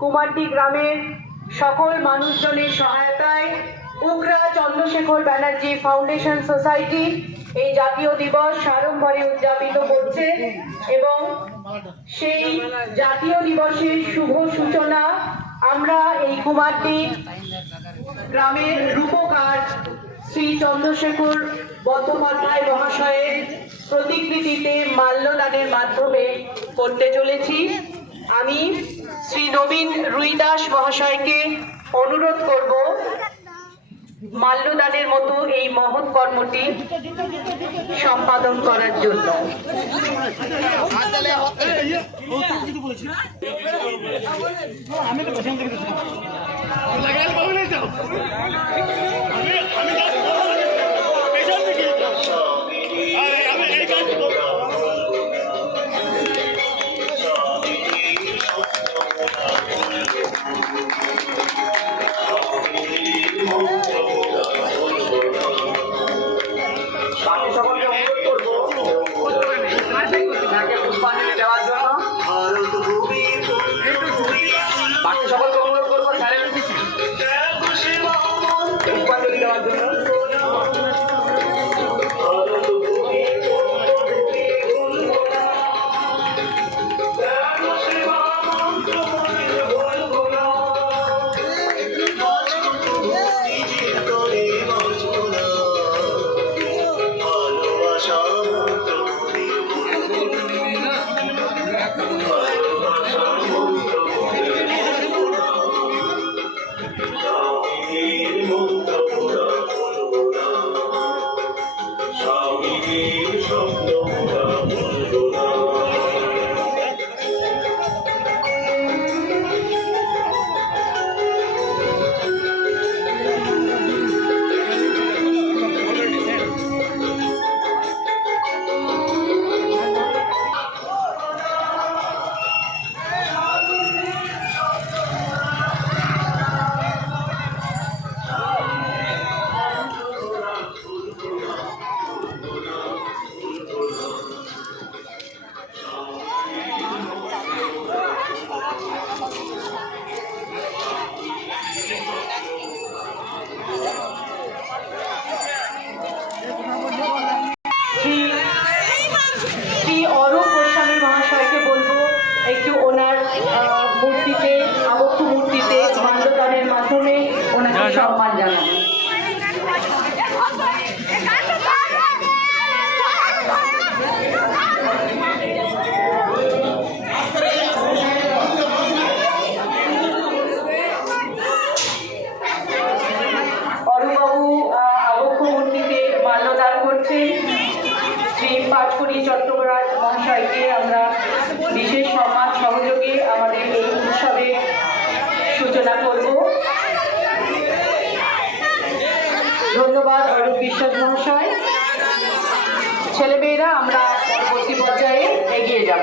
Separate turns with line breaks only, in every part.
কুমারটি গ্রামের সকল মানুষজনের সহায়তায় উকরা চন্দ্রশেখর ব্যানার্জি ফাউন্ডেশন সোসাইটি এই জাতীয় দিবস সাড়ম্বরে উদযাপিত করছে এবং সেই জাতীয় দিবসের শুভ সূচনা আমরা এই কুমারটি গ্রামের রূপকার শ্রী চন্দ্রশেখর বন্দ্যোপাধ্যায় মহাশয়ের প্রতিকৃতিতে মাল্যদানের মাধ্যমে করতে চলেছি। আমি শ্রী নবীন রুইদাস মহাশয়কে অনুরোধ করব, মাল্যদানের মতো এই মহৎ কর্মটি সম্পাদন করার জন্য।
আমি
একটু ওনার মূর্তিতে আবক্ষ মূর্তিতে মাল্যদানের মাধ্যমে ওনাকে সম্মান জানাব করছেন। শ্রী পাটকুড়ি চট্টগ্রাজ মহাশয়কে আমরা বিশেষ সম্মান সহযোগে আমাদের এই উৎসবে সূচনা করব। ধন্যবাদ অরূপ বিশ্বাস মহাশয়। ছেলেমেয়েরা, আমরা পরবর্তী পর্যায়ে এগিয়ে যাব।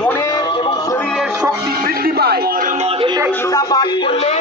মনের এবং শরীরের শক্তি বৃদ্ধি পায়। এটা গীতা পাঠ করলে